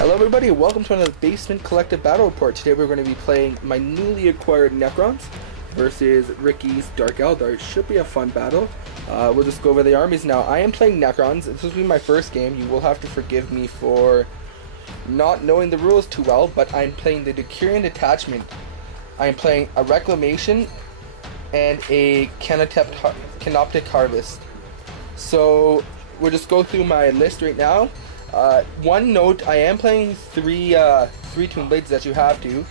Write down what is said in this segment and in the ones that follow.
Hello everybody, welcome to another Basement Collective Battle Report. Today we're going to be playing my newly acquired Necrons versus Rikki's Dark Eldar. It should be a fun battle. We'll just go over the armies now. I am playing Necrons. This will be my first game. You will have to forgive me for not knowing the rules too well, but I'm playing the Decurion Detachment. I am playing a Reclamation and a Canoptic Harvest. So we'll just go through my list right now. One note, I am playing three Tomb Blades that you have to.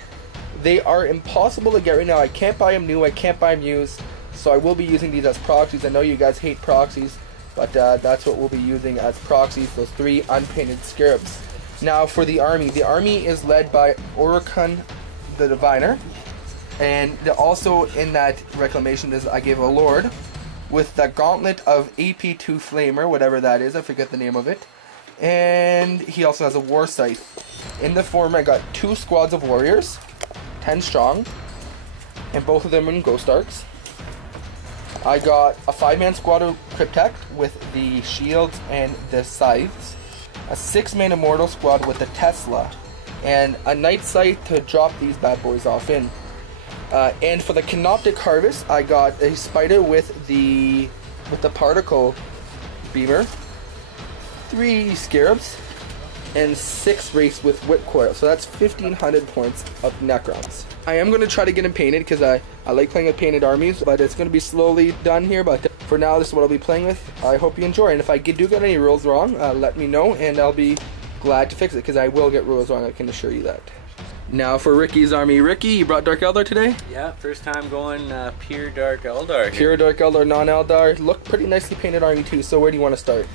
They are impossible to get right now. I can't buy them new, I can't buy them used, so I will be using these as proxies. I know you guys hate proxies, but that's what we'll be using as proxies, those three unpainted scarabs. Now for the army is led by Oricon the Diviner, and also in that Reclamation is I gave a Lord with the Gauntlet of AP2 Flamer, whatever that is, I forget the name of it. And he also has a War Scythe. In the form, I got 2 squads of warriors, 10 strong, and both of them in Ghost Arcs. I got a 5-man squad of Cryptek with the shields and the scythes, a 6-man Immortal squad with the Tesla, and a Night Scythe to drop these bad boys off in. And for the Canoptic Harvest, I got a Spider with the Particle Beamer, 3 Scarabs, and 6 Wraiths with Whip Coil. So that's 1,500 points of Necrons. I am going to try to get them painted because I like playing with painted armies, but it's going to be slowly done here. But for now, this is what I'll be playing with. I hope you enjoy. And if I do get any rules wrong, let me know, and I'll be glad to fix it because I will get rules wrong, I can assure you that. Now for Rikki's army. Rikki, you brought Dark Eldar today? Yeah, first time going pure Dark Eldar. Pure Dark Eldar, non-Eldar. Look, pretty nicely painted army too. So where do you want to start?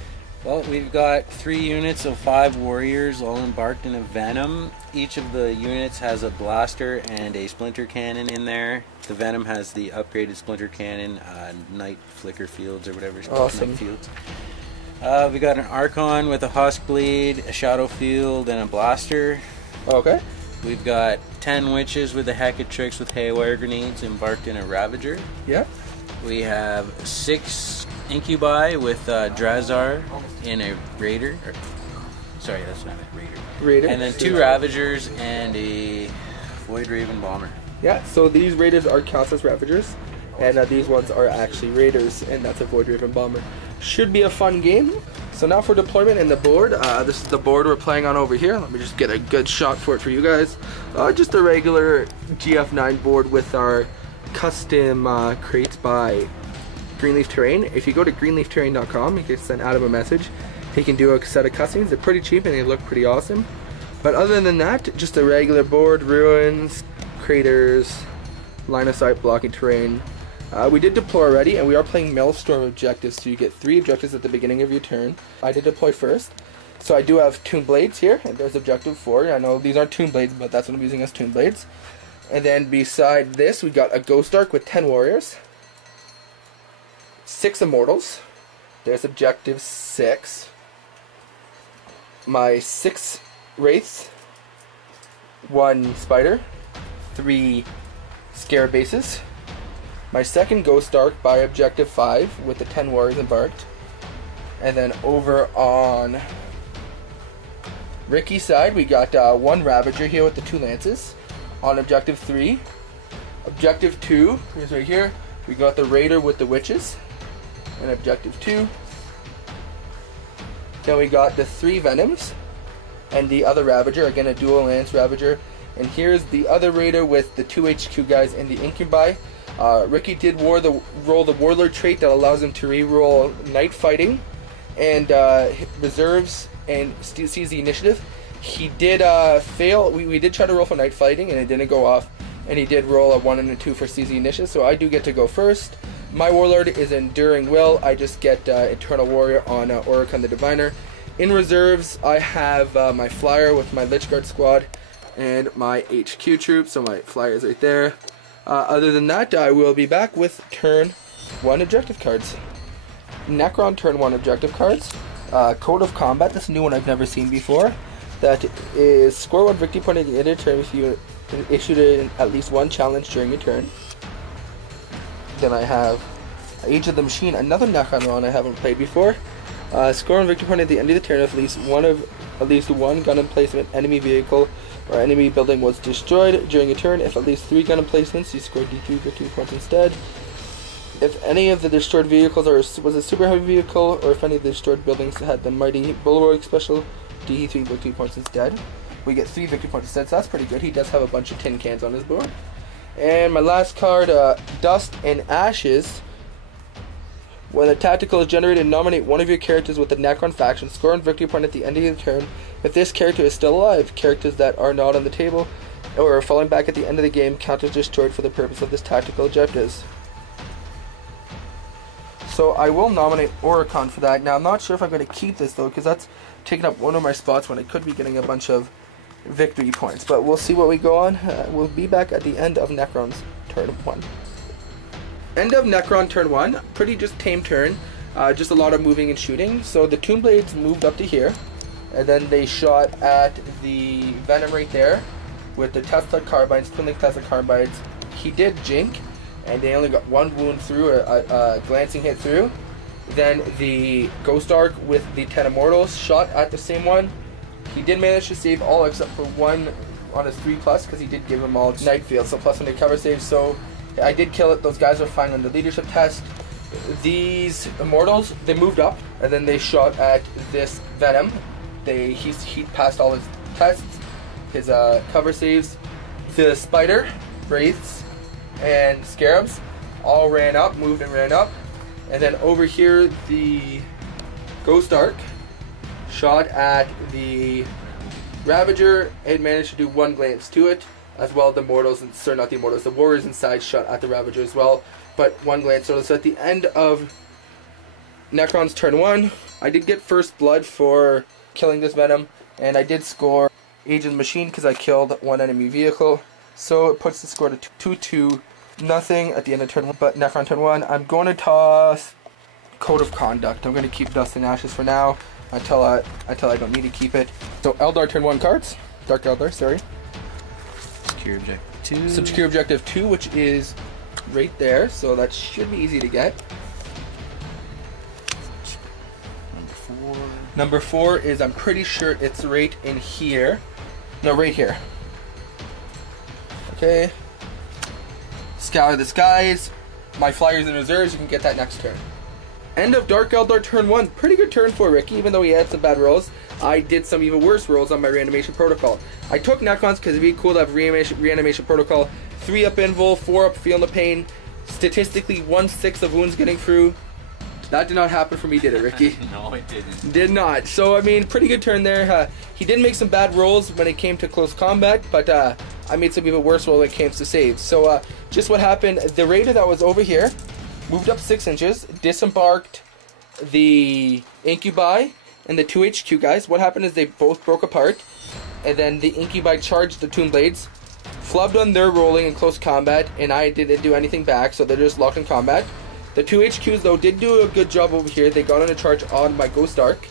Well, we've got 3 units of 5 warriors all embarked in a Venom. Each of the units has a blaster and a splinter cannon in there. The Venom has the upgraded splinter cannon, night flicker fields or whatever it's called. Awesome. Night fields. We got an Archon with a Husk Blade, a Shadow Field, and a blaster. Okay. We've got 10 witches with a Hecatrix with haywire grenades embarked in a Ravager. Yeah. We have 6 Incubi with Drazar in a Raider. Sorry, that's not a Raider. And then 2 Ravagers and a Void Raven Bomber. Yeah, so these Raiders are counted as Ravagers, and these ones are actually Raiders, and that's a Void Raven Bomber. Should be a fun game. So now for deployment and the board. This is the board we're playing on over here. Let me just get a good shot for it for you guys. Just a regular GF9 board with our custom crates by Greenleaf Terrain. If you go to greenleafterrain.com, you can send Adam a message. He can do a set of customs. They're pretty cheap and they look pretty awesome. But other than that, just a regular board, ruins, craters, line of sight blocking terrain. We did deploy already, and we are playing Maelstrom objectives, so you get 3 objectives at the beginning of your turn. I did deploy first. So I do have Tomb Blades here, and there's objective 4. I know these aren't Tomb Blades, but that's what I'm using as Tomb Blades. And then beside this, we got a Ghost Arc with 10 warriors, 6 Immortals. There's objective 6. My 6 Wraiths, 1 Spider, 3 Scarab bases. My second Ghost Arc by objective 5 with the 10 warriors embarked. And then over on Rikki's side, we got 1 Ravager here with the 2 Lances. On objective 3. Objective 2 is right here. We got the Raider with the Witches. And objective 2. Then we got the 3 Venoms and the other Ravager, again a dual Lance Ravager. And here's the other Raider with the 2 HQ guys and the Incubi. Rikki did roll the Warlord trait that allows him to re-roll Night Fighting and Reserves and seize the initiative. He did fail. We did try to roll for Night Fighting and it didn't go off. And he did roll a 1 and a 2 for seize the initiative, so I do get to go first. My Warlord is Enduring Will. I just get Eternal Warrior on Oricon the Diviner. In reserves, I have my Flyer with my Lichguard squad and my HQ troops, so my Flyer is right there. Other than that, I will be back with turn 1 objective cards. Necron turn 1 objective cards. Code of Combat, this is a new one I've never seen before. That is score 1 victory point at the end of the turn if you issued at least 1 challenge during your turn. Then I have Age of the Machine, another Necron one I haven't played before. Score 1 victory point at the end of the turn if at least one of at least one gun emplacement, enemy vehicle, or enemy building was destroyed during a turn. If at least 3 gun emplacements, you scored D3 victory points instead. If any of the destroyed vehicles was a super heavy vehicle, or if any of the destroyed buildings had the mighty bulwark special, D3 victory points instead. We get 3 victory points instead, so that's pretty good. He does have a bunch of tin cans on his board. And my last card, Dust and Ashes. When a tactical is generated, nominate one of your characters with the Necron faction. Score 1 victory point at the end of the turn. If this character is still alive, characters that are not on the table or are falling back at the end of the game count as destroyed for the purpose of this tactical objectives. So I will nominate Oricon for that. Now I'm not sure if I'm going to keep this though, because that's taking up one of my spots when I could be getting a bunch of victory points. But we'll see what we go on. We'll be back at the end of Necron's turn 1. End of Necron turn 1. Pretty just tame turn. Just a lot of moving and shooting. So the Tomb Blades moved up to here. And then they shot at the Venom right there with the Tesla carbines, twin-link Tesla carbines. He did jink, and they only got 1 wound through, a glancing hit through. Then the Ghost Arc with the 10 Immortals shot at the same one. He did manage to save all except for 1 on his 3+, because he did give them all Night Field, so +1 to cover saves. So I did kill it. Those guys are fine on the leadership test. These Immortals, they moved up, and then they shot at this Venom. He passed all his tests, his cover saves. The Spider, Wraiths, and Scarabs all ran up, moved and ran up. And then over here, the Ghost Arc shot at the Ravager and managed to do 1 glance to it, as well as the Mortals, and sorry, not the Immortals, the Warriors inside shot at the Ravager as well, but 1 glance. So at the end of Necron's turn 1, I did get first blood for killing this Venom, and I did score Age of the Machine because I killed 1 enemy vehicle. So it puts the score to 2-2, nothing at the end of turn 1, but Necron turn 1. I'm going to toss Code of Conduct. I'm going to keep Dust and Ashes for now until I don't need to keep it. So Eldar turn 1 cards. Dark Eldar, sorry. Secure Objective 2. Secure Objective 2, which is right there, so that should be easy to get. Number 4 is, I'm pretty sure it's right in here. No, right here. Okay. Scour the Skies. My Flyers and Reserves, you can get that next turn. End of Dark Eldar turn 1. Pretty good turn for Rikki, even though he had some bad rolls. I did some even worse rolls on my Reanimation Protocol. I took Necrons because it'd be cool to have Reanimation Protocol. 3 up Invul, 4 up Feeling the Pain. Statistically, 1/6 of wounds getting through. That did not happen for me, did it, Rikki? No, it didn't. Did not. So, I mean, pretty good turn there. He did make some bad rolls when it came to close combat, but I made some even worse rolls when it came to saves. So, just what happened, the Raider that was over here moved up 6 inches, disembarked the Incubi and the 2 HQ guys. What happened is they both broke apart, and then the Incubi charged the Tomb Blades, flubbed on their rolling in close combat, and I didn't do anything back, so they're just locked in combat. The 2 HQs, though, did do a good job over here. They got on a charge on my Ghost Arc.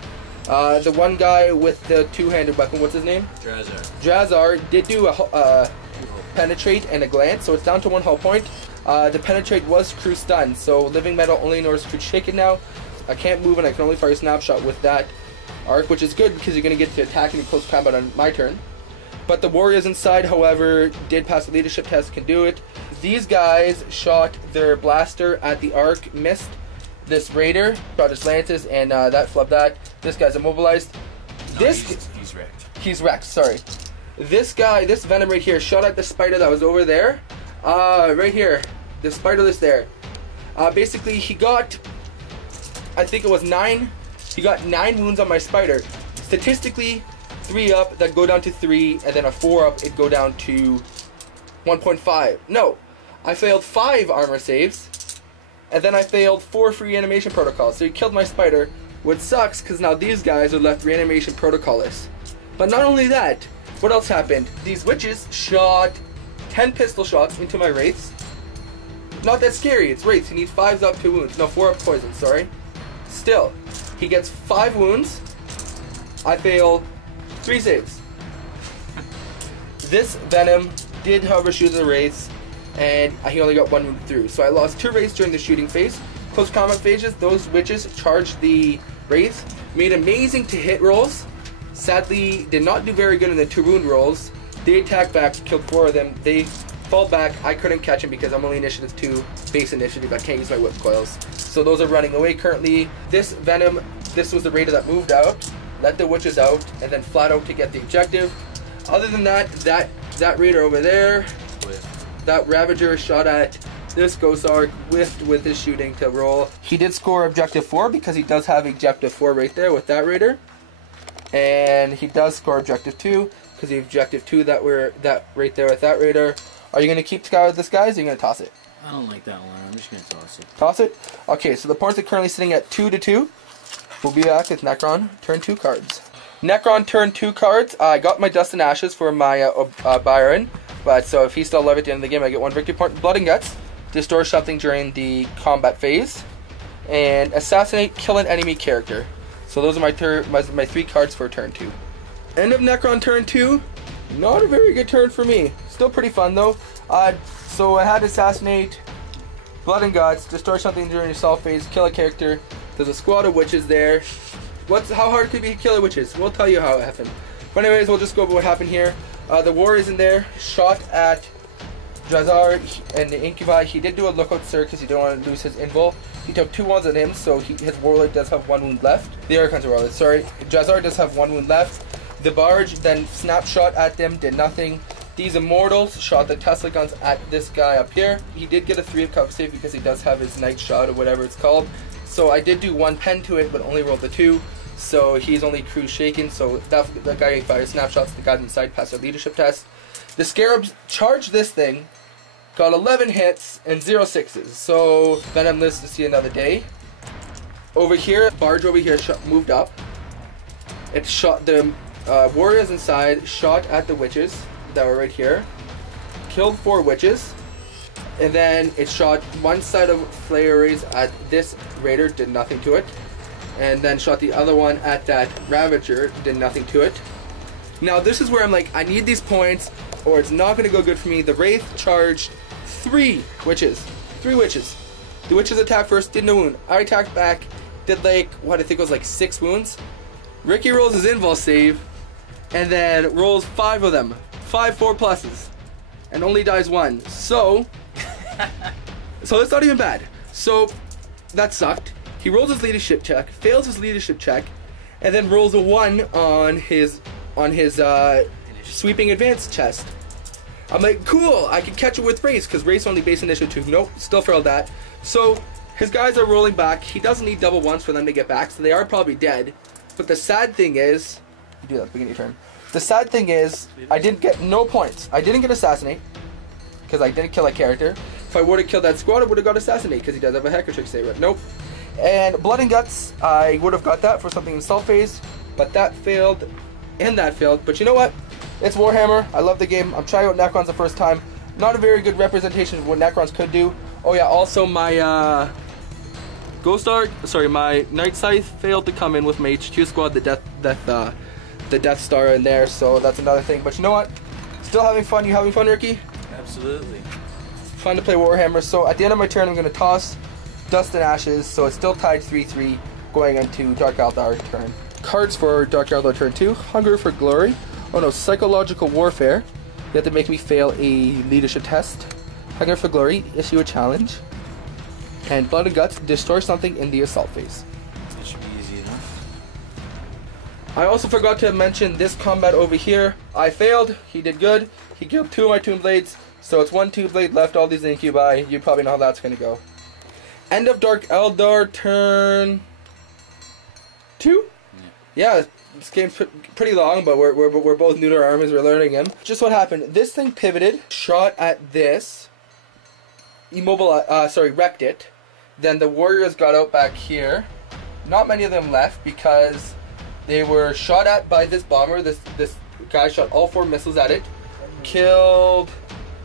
The one guy with the 2-handed weapon, what's his name? Drazar did do a penetrate and a glance, so it's down to 1 hull point. The penetrate was crew stunned, so Living Metal only ignores crew shaken now. I can't move and I can only fire a snapshot with that arc, which is good because you're going to get to attacking in close combat on my turn. But the Warriors inside, however, did pass the leadership test, can do it. These guys shot their blaster at the arc, missed this Raider, shot his lances, and that flubbed that. This guy's immobilized. No, he's wrecked. He's wrecked, sorry. This guy, this Venom right here, shot at the Spider that was over there. Right here, the Spider that's there. Basically, he got, I think it was 9. He got 9 wounds on my Spider. Statistically, 3 up, that'd go down to 3, and then a 4 up, it'd go down to 1.5. No, I failed 5 armor saves, and then I failed 4 free animation protocols. So he killed my Spider, which sucks because now these guys are left reanimation protocol-less. But not only that, what else happened? These witches shot 10 pistol shots into my Wraiths. Not that scary, it's Wraiths. He needs 5s up 2 wounds. No, 4 up poison, sorry. Still, he gets 5 wounds. I fail 3 saves. This Venom did, however, shoot the Wraiths, and he only got 1 wound through. So I lost 2 Wraiths during the shooting phase. Close combat phases, those witches charged the Wraiths, made amazing to hit rolls, sadly did not do very good in the 2 wound rolls. They attacked back, killed 4 of them. They fall back. I couldn't catch him because I'm only initiative 2, base initiative. I can't use my whip coils. So those are running away currently. This Venom, this was the raider that moved out, let the witches out, and then flat out to get the objective. Other than that, that raider over there, that Ravager shot at this Ghost Arc, whiffed with his shooting to roll. He did score objective 4 because he does have objective 4 right there with that raider. And he does score objective 2 because the objective 2 that right there with that raider. Are you going to keep Sky with this, guys? Or are you going to toss it? I don't like that one. I'm just going to toss it. Toss it? Okay, so the points are currently sitting at 2-2. We'll be back with Necron turn 2 cards. Necron turn 2 cards. I got my Dust and Ashes for my Byron. But so if he's still alive at the end of the game, I get 1 victory point. Blood and Guts. Destroy something during the combat phase. And Assassinate, kill an enemy character. So those are my 3 cards for turn 2. End of Necron turn 2. Not a very good turn for me. Still pretty fun though. So I had Assassinate, Blood and Guts, destroy something during your assault phase, kill a character. There's a squad of witches there. How hard could it be to kill a witches? We'll tell you how it happened. But anyways, we'll just go over what happened here. The warriors in there shot at Drazar and the Incubi. He did do a lookout sir because he didn't want to lose his invul. He took 2 wounds on him, so his warlord does have 1 wound left. The Archons are warlord, sorry. Drazar does have 1 wound left. The barge then snapshot at them, did nothing. These immortals shot the Tesla guns at this guy up here. He did get a 3 of cup save because he does have his night shot or whatever it's called. So I did do 1 pen to it, but only rolled the 2. So he's only crew shaken. So that guy fired snapshots. The guys inside passed their leadership test. The Scarabs charged this thing, got 11 hits and 0 sixes. So Venom lives to see another day. Over here, barge over here moved up. It shot the warriors inside, shot at the witches that were right here, killed 4 witches, and then it shot 1 side of flare arrays at this raider, did nothing to it, and then shot the other one at that Ravager, did nothing to it. Now this is where I'm like, I need these points or it's not going to go good for me. The Wraith charged 3 witches. 3 witches. The witches attacked first, did no wound. I attacked back, did like, what I think it was like 6 wounds. Rikki rolls his invul save, and then rolls 5 of them. 5 4+, and only dies 1. So it's not even bad. So that sucked. He rolls his leadership check, fails his leadership check, and then rolls a 1 on his sweeping advance chest. I'm like, cool, I can catch it with Race, because Race only base initiative 2. Nope, still failed that. So his guys are rolling back. He doesn't need double ones for them to get back, so they are probably dead. But the sad thing is, you do that at the beginning of your turn. The sad thing is, I didn't get no points. I didn't get Assassinate, because I didn't kill a character. If I would have killed that squad, I would have got Assassinate, because he does have a Hacker Trick save. Nope. And Blood and Guts, I would have got that for something in Assault Phase, but that failed, and that failed. But you know what? It's Warhammer. I love the game. I'm trying out Necrons the first time. Not a very good representation of what Necrons could do. Oh yeah, also my my Night Scythe failed to come in with my HQ squad, the Death Star in there, so that's another thing. But you know what? Still having fun. You having fun, Rikki? Absolutely. Fun to play Warhammer. So at the end of my turn, I'm going to toss Dust and Ashes, so it's still tied 3-3 going into Dark Eldar turn. Cards for Dark Eldar turn 2. Hunger for Glory. Oh no, Psychological Warfare. You have to make me fail a leadership test. Hunger for Glory. Issue a challenge. And Blood and Guts. Destroy something in the assault phase. That should be easy enough. I also forgot to mention this combat over here. I failed. He did good. He killed 2 of my Tomb Blades. So it's 1 Tomb Blade left. All these Incubi. You probably know how that's going to go. End of Dark Eldar turn 2? Yeah, this game's pretty long, but we're both new to our armies. We're learning them. Just what happened. This thing pivoted, shot at this, wrecked it. Then the warriors got out back here. Not many of them left because they were shot at by this bomber. This guy shot all 4 missiles at it, killed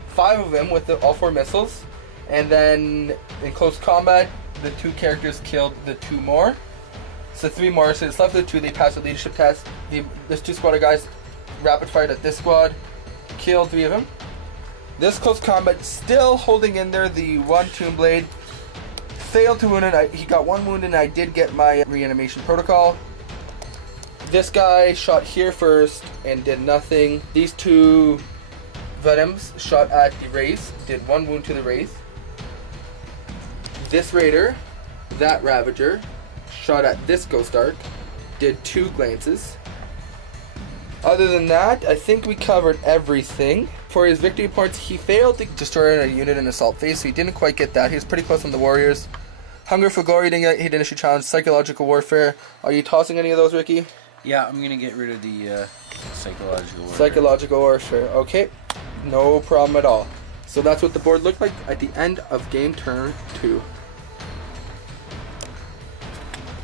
5 of them with all 4 missiles, and then in close combat, the 2 characters killed the 2 more. So 3 more, so it's left with 2. They passed the leadership test. This 2 squad of guys rapid fired at this squad, killed 3 of them. This close combat, still holding in there. The 1 Tomb Blade failed to wound it. He got 1 wound, and I did get my reanimation protocol. This guy shot here first and did nothing. These two Venoms shot at the Wraith, did 1 wound to the Wraith. This Raider, that Ravager, shot at this Ghost Ark, did 2 glances. Other than that, I think we covered everything. For his victory points, he failed to destroy a unit in assault phase, so he didn't quite get that. He was pretty close on the Warriors. Hunger for Glory, he didn't issue challenge. Psychological Warfare. Are you tossing any of those, Rikki? Yeah, I'm going to get rid of the Psychological Warfare. Psychological Warfare, okay. No problem at all. So that's what the board looked like at the end of game turn 2.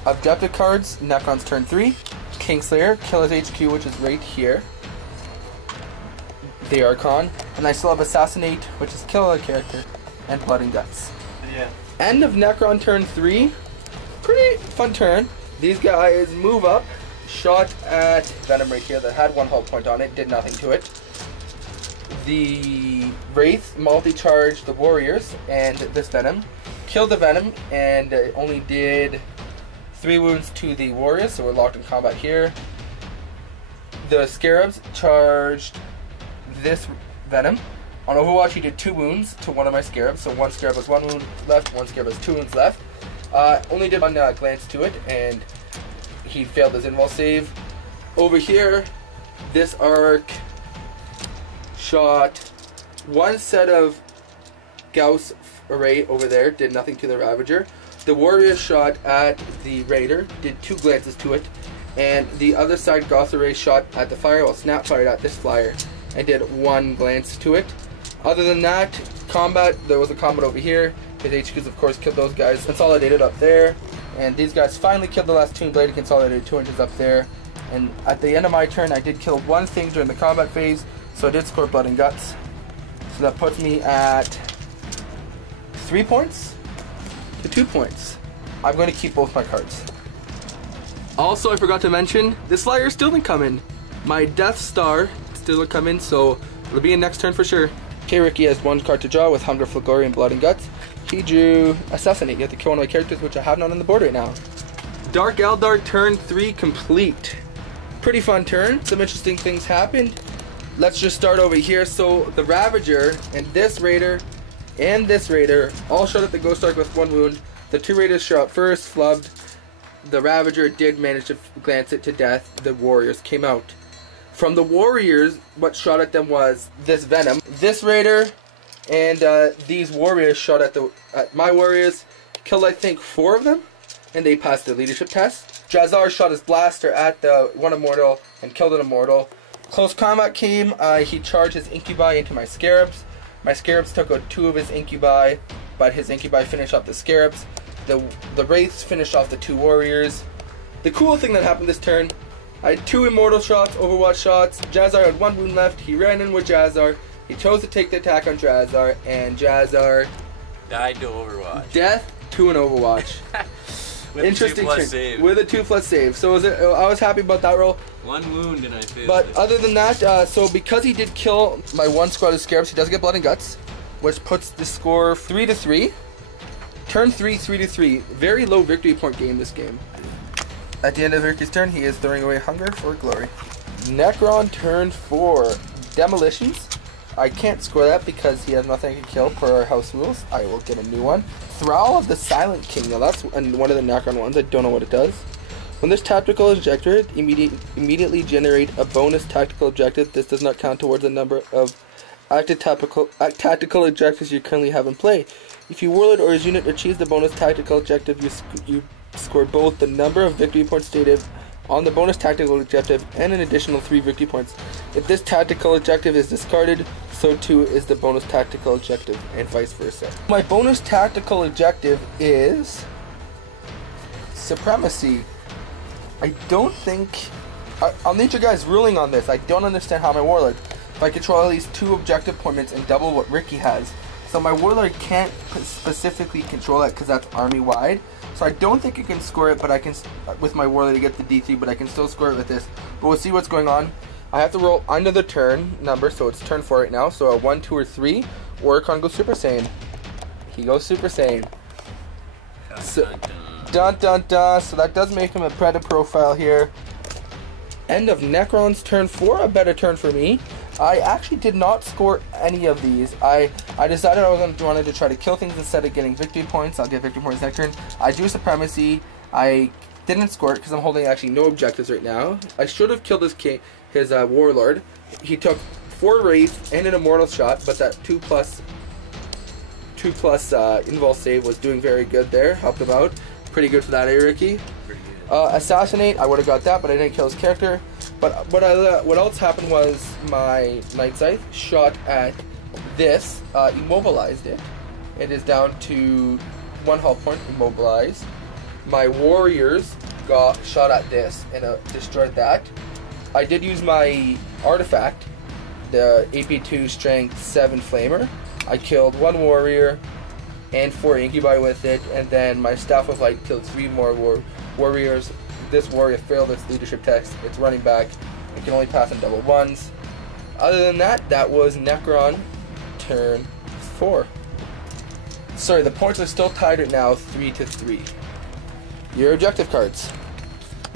Objective cards, Necrons turn 3. Kingslayer, kill his HQ, which is right here. The Archon. And I still have Assassinate, which is kill a character. And Blood and Guts. Yeah. End of Necron turn 3. Pretty fun turn. These guys move up. Shot at Venom right here that had 1 hull point on it. Did nothing to it. The Wraith multi-charged the Warriors and this Venom. Killed the Venom and only did 3 wounds to the Warriors, so we're locked in combat here. The Scarabs charged this Venom. On Overwatch, he did 2 wounds to one of my Scarabs, so one Scarab has 1 wound left, one Scarab has 2 wounds left. Only did 1 glance to it, and he failed his invul save. Over here, this Arc shot 1 set of Gauss array over there, did nothing to the Ravager. The Warrior shot at the Raider, did 2 glances to it, and the other side Gauss array shot at the Flyer, while Snap fired at this Flyer and did 1 glance to it. Other than that, combat, there was a combat over here. His HQs, of course, killed those guys, consolidated up there, and these guys finally killed the last Tomb Blade and consolidated 2 inches up there. And at the end of my turn, I did kill 1 thing during the combat phase, so I did score Blood and Guts. So that puts me at 3 points to 2 points. I'm going to keep both my cards. Also, I forgot to mention, this Flyer still didn't come in. My Death Star still didn't come in, so it'll be in next turn for sure. Okay, Rikki has 1 card to draw with Hunger for Glory and Blood and Guts. He drew Assassinate. You have to kill one of my characters, which I have not on the board right now. Dark Eldar turn 3 complete. Pretty fun turn. Some interesting things happened. Let's just start over here. So the Ravager and this Raider all shot at the Ghost Ark with 1 wound. The 2 Raiders shot first, flubbed. The Ravager did manage to glance it to death. The Warriors came out. From the Warriors, what shot at them was this Venom. This Raider and these Warriors shot at my Warriors. Killed, I think, 4 of them, and they passed the leadership test. Jazzar shot his blaster at the 1 Immortal and killed an Immortal. Close combat came. He charged his Incubi into my Scarabs. My Scarabs took out 2 of his Incubi, but his Incubi finished off the Scarabs. The Wraiths finished off the 2 Warriors. The cool thing that happened this turn, I had 2 Immortal shots, Overwatch shots. Jazzar had 1 wound left. He ran in with Jazzar. He chose to take the attack on Jazzar, and Jazzar died to Overwatch. Death to an Overwatch. With interesting a 2+ turn. save. With a 2+ save. So I was happy about that roll. 1 wound and I failed. But other than that, so because he did kill my 1 squad of Scarabs, he does get Blood and Guts, which puts the score 3-3. Turn 3, 3-3. Very low victory point game this game. At the end of Rikki's turn, he is throwing away Hunger for Glory. Necron turn 4. Demolitions. I can't score that because he has nothing to kill per our house rules. I will get a new one. Thrall of the Silent King. Now that's one of the Necron ones. I don't know what it does. When this tactical objective immediately generate a bonus tactical objective, this does not count towards the number of active tactical objectives you currently have in play. If your warlord or his unit achieves the bonus tactical objective, you score both the number of victory points stated on the bonus tactical objective and an additional 3 victory points. If this tactical objective is discarded, so too is the bonus tactical objective, and vice versa. My bonus tactical objective is Supremacy. I don't think... I'll need your guys' ruling on this. I don't understand how my warlord... If I control at least 2 objective appointments and double what Rikki has. So my warlord can't specifically control that because that's army-wide. So I don't think I can score it, but I can, with my warlord to get the D3, but I can still score it with this. But we'll see what's going on. I have to roll under the turn number, so it's turn 4 right now. So a 1, 2, or 3, Warcon goes Super Saiyan. He goes Super Saiyan. So, dun dun dun. So that does make him a Predator profile here. End of Necrons turn 4, a better turn for me. I actually did not score any of these. I decided I wanted to try to kill things instead of getting victory points. I'll get victory points next turn. I drew Supremacy. I didn't score it because I'm holding actually no objectives right now. I should have killed his Warlord. He took 4 Wraith and an Immortal shot, but that 2+ invul save was doing very good there. Helped him out. Pretty good for that, Rikki? Assassinate, I would have got that, but I didn't kill his character. But what else happened was my Night Scythe shot at this, immobilized it. It is down to 1 hull point, immobilized. My warriors got shot at this and destroyed that. I did use my artifact, the AP2 Strength 7 Flamer. I killed 1 warrior and 4 incubi with it, and then my Staff of Light killed 3 more warriors. This warrior failed its leadership test. It's running back. It can only pass in double 1s. Other than that, that was Necron turn 4. Sorry, the points are still tied right now, 3-3. Your objective cards.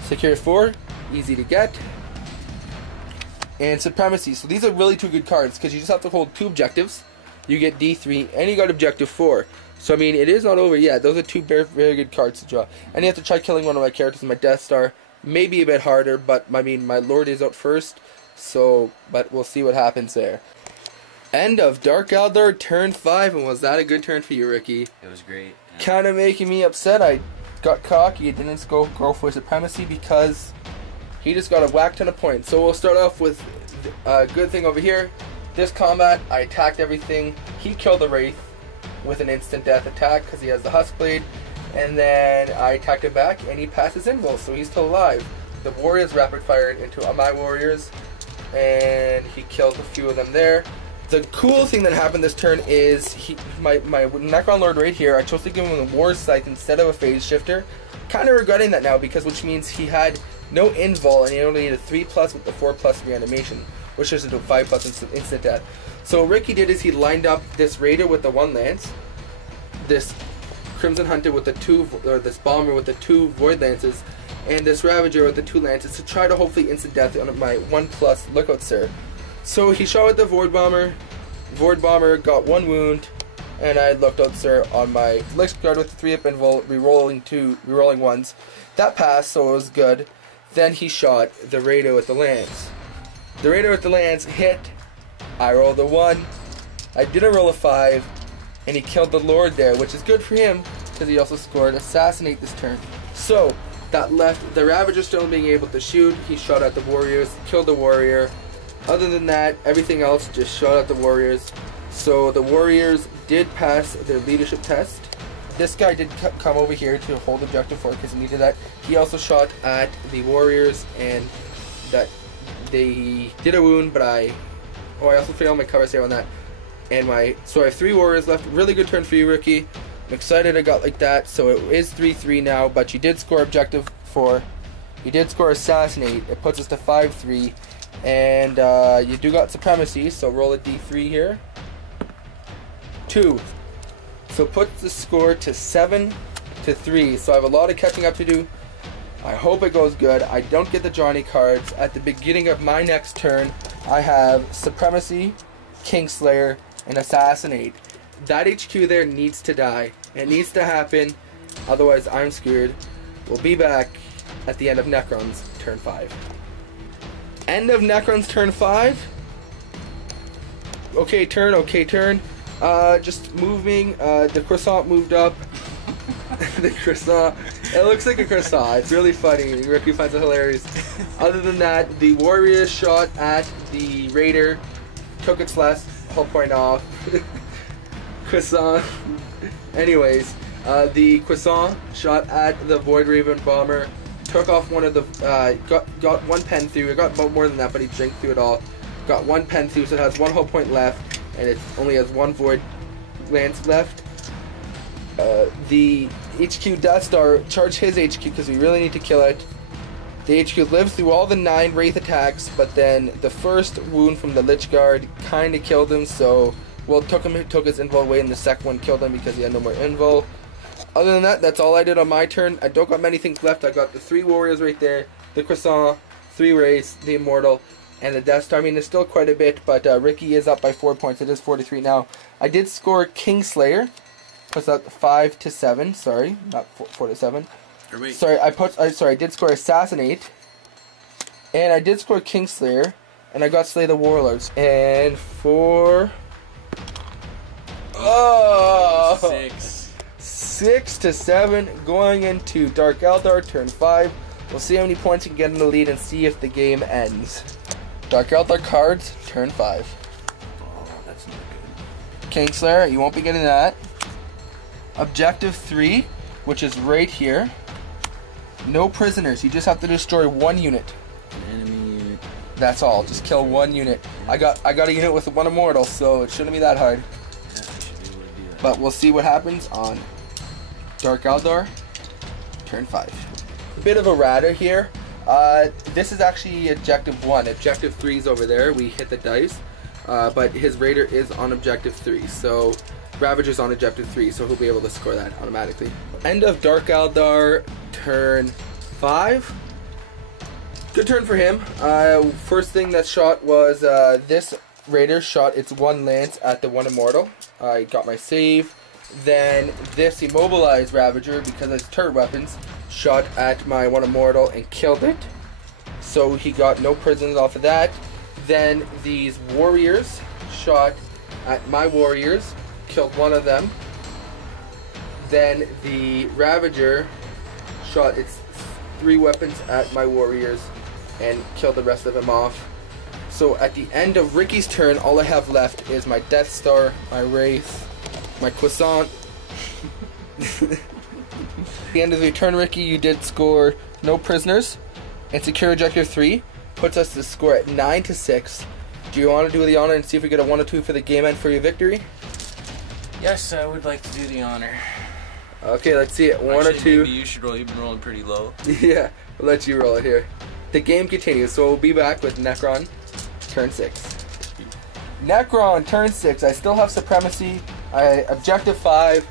Secure 4, easy to get. And Supremacy. So these are really 2 good cards because you just have to hold 2 objectives. You get D3 and you got objective 4. So I mean, it is not over yet. Those are 2 very good cards to draw. And you have to try killing one of my characters, my Death Star. Maybe a bit harder, but I mean, my Lord is out first. So, but we'll see what happens there. End of Dark Eldar turn 5, and was that a good turn for you, Rikki? It was great. Yeah. Kind of making me upset. I got cocky. Didn't go for Supremacy because he just got a whack ton of points. So we'll start off with a good thing over here. This combat, I attacked everything. He killed the Wraith with an instant death attack because he has the Husk Blade. And then I attacked him back, and he passes invul, so he's still alive. The warriors rapid fired into my warriors, and he killed a few of them there. The cool thing that happened this turn is my Necron Lord right here, I chose to give him a War Scythe instead of a Phase Shifter. Kind of regretting that now, because which means he had no invul, and he only needed 3+ with the 4+ reanimation, which is a 5+ instant death. So what Rikki did is he lined up this Raider with the 1 Lance, this Crimson Hunter with the 2, or this Bomber with the 2 Void Lances, and this Ravager with the 2 Lances to try to hopefully instant death on my 1+ Lookout Sir. So he shot at the Void Bomber. Void Bomber got 1 wound, and I looked out Sir on my Lich Guard with the 3-up invul, rerolling 1s. That passed, so it was good. Then he shot the Raider with the Lance. The Raider with the Lance hit. I rolled a 1. I didn't roll a 5, and he killed the Lord there, which is good for him because he also scored Assassinate this turn. So that left the Ravager still being able to shoot. He shot at the warriors, killed the warrior. Other than that, everything else just shot at the warriors. So the warriors did pass their leadership test. This guy did come over here to hold objective 4 because he needed that. He also shot at the warriors, and that they did a wound, but I also failed my cover save on that. And so I have 3 warriors left. Really good turn for you, Rikki. I'm excited I got like that. So it is 3-3 now, but you did score objective 4. You did score Assassinate. It puts us to 5-3. And you do got Supremacy, so roll a D3 here. 2. So puts the score to 7-3. So I have a lot of catching up to do. I hope it goes good. I don't get the Johnny cards. At the beginning of my next turn, I have Supremacy, Kingslayer, and Assassinate. That HQ there needs to die. It needs to happen. Otherwise, I'm screwed. We'll be back at the end of Necrons turn 5. End of Necrons turn 5. Okay turn. Just moving. The croissant moved up. The croissant. It looks like a croissant. It's really funny. Rikki finds it hilarious. Other than that, the warrior shot at the Raider, took its last hull point off. Croissant. Anyways, the croissant shot at the Void Raven bomber, took off one of the got 1 pen through. It got more than that, but he drank through it all. Got 1 pen through, so it has 1 hull point left, and it only has 1 Void Lance left. The HQ Death Star charged his HQ because we really need to kill it. The HQ lived through all the 9 Wraith attacks, but then the first wound from the Lich Guard kind of killed him, so took his invul away, and the second one killed him because he had no more invul. Other than that, that's all I did on my turn. I don't got many things left. I got the 3 warriors right there, the croissant, 3 Wraiths, the Immortal, and the Death Star. I mean, it's still quite a bit, but Rikki is up by 4 points. It is 43 now. I did score Kingslayer. Puts that 5 to 7. Sorry, not 4 to 7. Sorry, I did score Assassinate, and I did score Kingslayer, and I got Slay the Warlords. And for 6 to 7, going into Dark Eldar, turn 5. We'll see how many points you can get in the lead and see if the game ends. Dark Eldar cards, turn 5. Oh, that's not good. Kingslayer, you won't be getting that. Objective 3, which is right here. No prisoners. You just have to destroy 1 unit. An enemy unit. That's all. Just kill 1 unit. I got a unit with 1 Immortal, so it shouldn't be that hard. Yeah, I should be able to do that. But we'll see what happens on Dark Eldar, turn 5. A bit of a radder here. This is actually Objective 1. Objective 3 is over there. We hit the dice. But his Raider is on Objective 3. So Ravager's on Objective 3, so he'll be able to score that automatically. End of Dark Eldar, turn 5. Good turn for him. First thing that shot was this Raider shot its 1 lance at the 1 Immortal. I got my save. Then this immobilized Ravager, because it's turret weapons, shot at my 1 Immortal and killed it. So he got no prisoners off of that. Then these Warriors shot at my Warriors, killed 1 of them. Then the Ravager shot its 3 weapons at my Warriors and killed the rest of them off. So at the end of Rikki's turn, all I have left is my Death Star, my Wraith, my Croissant. At the end of the turn, Rikki, you did score no prisoners and secure Objective 3. Puts us to score at 9 to 6. Do you want to do the honor and see if we get a 1 or 2 for the game end for your victory? Yes, I would like to do the honor. Okay, let's see it. 1 or 2. Maybe you should roll. You've been rolling pretty low. Yeah, we'll let you roll it here. The game continues, so we'll be back with Necron, turn 6. Necron, turn 6. I still have Supremacy. Objective 5.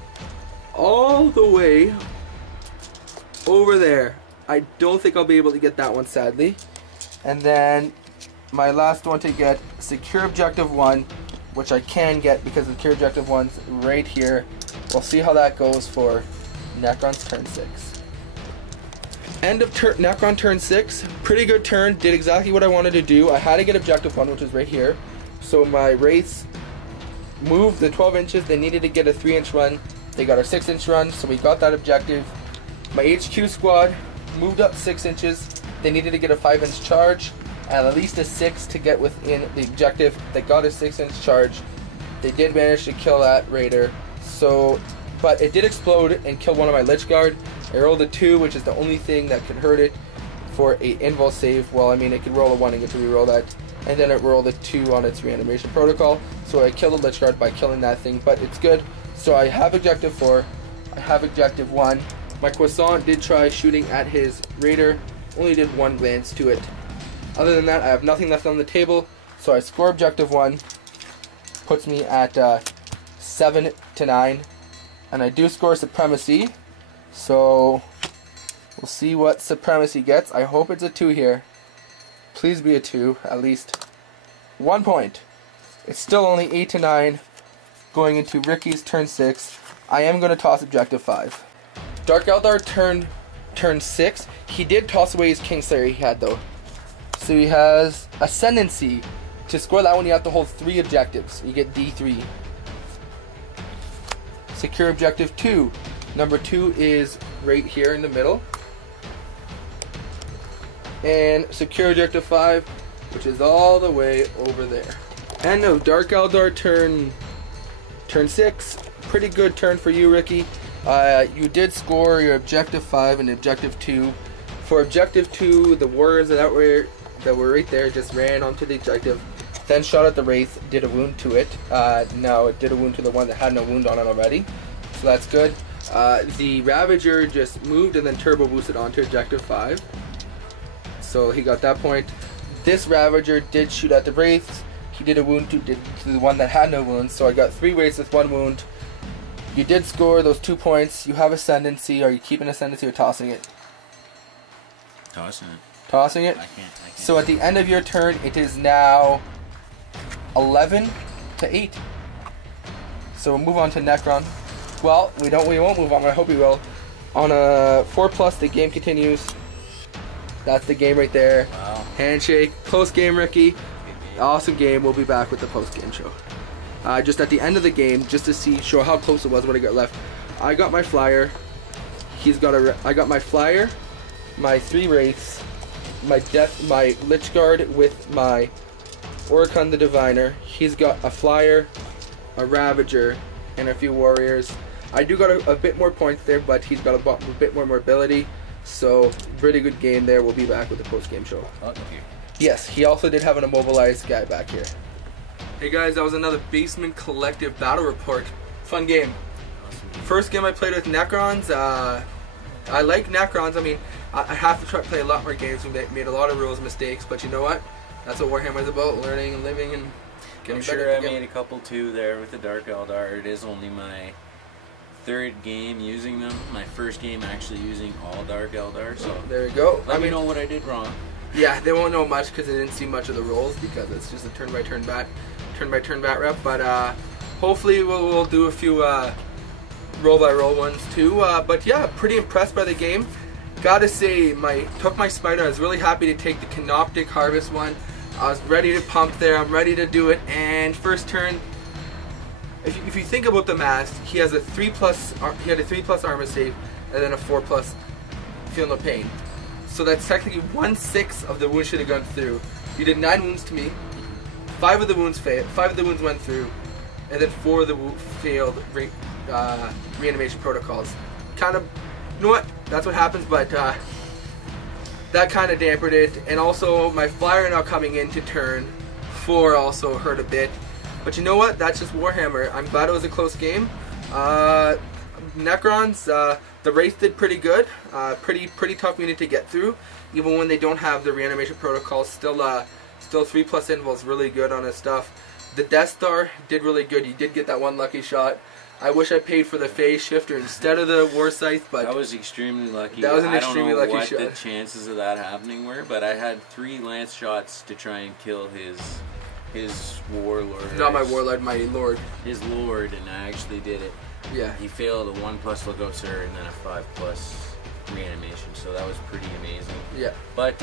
All the way over there. I don't think I'll be able to get that one, sadly. And then my last one to get, Secure Objective 1, which I can get because Secure Objective 1's right here. We'll see how that goes for Necron's turn 6. End of Necron turn 6. Pretty good turn. Did exactly what I wanted to do. I had to get Objective 1, which is right here. So my Wraiths moved the 12 inches. They needed to get a 3-inch run. They got a 6-inch run, so we got that objective. My HQ squad moved up 6 inches. They needed to get a 5-inch charge and at least a 6 to get within the objective. They got a 6-inch charge. They did manage to kill that Raider. So, but it did explode and kill one of my Lich Guard. I rolled a 2, which is the only thing that could hurt it for a invul save. Well, I mean, it could roll a 1 and get to reroll that. And then it rolled a 2 on its reanimation protocol. So I killed the Lich Guard by killing that thing, but it's good. So I have Objective 4. I have Objective 1. My Croissant did try shooting at his Raider. Only did 1 glance to it. Other than that, I have nothing left on the table. So I score Objective 1. Puts me at 7 to 9. And I do score Supremacy. So we'll see what Supremacy gets. I hope it's a 2 here. Please be a 2, at least. 1 point. It's still only 8 to 9. Going into Rikki's turn 6. I am going to toss Objective 5. Dark Eldar turn 6. He did toss away his Kingslayer he had though. So he has Ascendancy. To score that one you have to hold 3 objectives. You get D3. Secure Objective 2. Number 2 is right here in the middle. And secure Objective 5, which is all the way over there. End of Dark Eldar turn 6. Pretty good turn for you, Rikki. You did score your Objective 5 and Objective 2. For Objective 2, the Warriors that were right there just ran onto the objective, then shot at the Wraith, did a wound to it. No, it did a wound to the one that had no wound on it already. So that's good. The Ravager just moved and then turbo boosted onto Objective 5. So he got that point. This Ravager did shoot at the Wraiths. He did a wound to the one that had no wounds. So I got 3 Wraiths with 1 wound. You did score those 2 points. You have Ascendancy. Are you keeping Ascendancy or tossing it? Tossing it. Tossing it. I can't. So at the end of your turn, it is now 11 to 8. So we'll move on to Necron. Well, we won't move on, but I hope we will. On a 4+, the game continues. That's the game right there. Wow. Handshake. Close game, Rikki. Awesome game. We'll be back with the post-game show. Just at the end of the game, just to show how close it was, what I got left. I got my flyer. I got my flyer, my 3 wraiths, my Lich Guard with my Oricon the Diviner. He's got a flyer, a Ravager, and a few warriors. I do got a bit more points there, but he's got a bit more mobility. So, pretty good game there. We'll be back with the post-game show. Yes, he also did have an immobilized guy back here. Hey guys, that was another Basement Collective Battle Report. Fun game. First game I played with Necrons. I like Necrons. I mean, I have to try to play a lot more games. We made a lot of rules mistakes, but you know what? That's what Warhammer is about, learning and living and getting better. I'm sure I made a couple too there with the Dark Eldar. It is only my 3rd game using them. My 1st game actually using all Dark Eldar. So there you go. Let me know what I did wrong. Yeah, they won't know much because they didn't see much of the rolls because it's just a turn-by-turn bat rep. But hopefully we'll do a few roll-by-roll ones too. But yeah, pretty impressed by the game. Gotta say, took my spider. I was really happy to take the Canoptic Harvest one. I was ready to pump there. I'm ready to do it. And first turn, if you think about the math, he has a 3+. He had a 3+ armor save, and then a 4+ feel no pain. So that's technically 1/6 of the wounds should have gone through. You did 9 wounds to me. 5 of the wounds failed. 5 of the wounds went through, and then 4 of the failed reanimation protocols. Kind of, you know what? That's what happens. But that kind of dampened it. And also my flyer now coming into turn 4 also hurt a bit. But you know what? That's just Warhammer. I'm glad it was a close game. Necrons, the Wraith did pretty good. Pretty tough unit to get through, even when they don't have the reanimation protocol. Still 3+ invul is really good on his stuff. The Death Star did really good. You did get that one lucky shot. I wish I paid for the phase shifter instead of the War Scythe, but that was extremely lucky. That was an extremely lucky shot. I don't know what the chances of that happening were, but I had 3 lance shots to try and kill his warlord. Not my warlord, my lord. His lord, and I actually did it. Yeah. He failed a 1+ lookout sir and then a 5+ reanimation, so that was pretty amazing. Yeah. But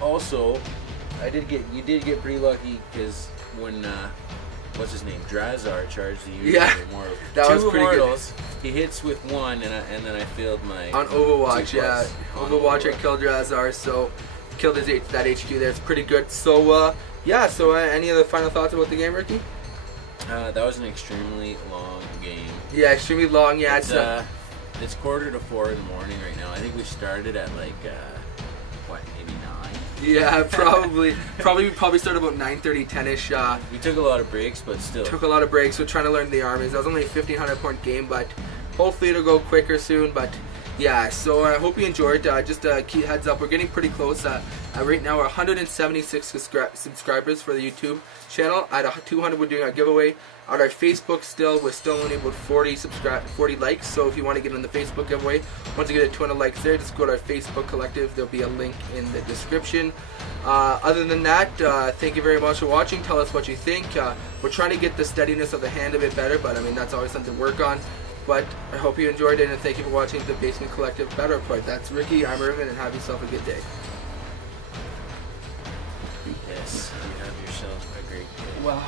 also, you did get pretty lucky because when what's his name, Drazar charged the unit. Yeah. That was pretty immortals, good. He hits with 1, and then I failed my on Overwatch. Yeah. On Overwatch, I killed Drazar, so killed that HQ there. It's pretty good. So yeah. So any other final thoughts about the game, Rikki? That was an extremely long game. Yeah, extremely long. Yeah, it's 3:45 in the morning right now. I think we started at like maybe 9. Yeah, probably started about 9:30, 10ish. We took a lot of breaks, but still took a lot of breaks. We're trying to learn the armies. That was only a 1,500 point game, but hopefully it'll go quicker soon. But yeah, so I hope you enjoyed. Just a key heads up, we're getting pretty close. Right now we're 176 subscribers for the YouTube channel. At 200 we're doing a giveaway. On our Facebook we're still only about 40 likes. So if you want to get in the Facebook giveaway, once you get 200 likes there, just go to our Facebook Collective. There'll be a link in the description. Other than that, thank you very much for watching. Tell us what you think. We're trying to get the steadiness of the hand a bit better, but I mean that's always something to work on. But I hope you enjoyed it, and thank you for watching the Basement Collective Battle Report. That's Rikki, I'm Irvin, and have yourself a good day. Yes, you have yourself a great day. Wow.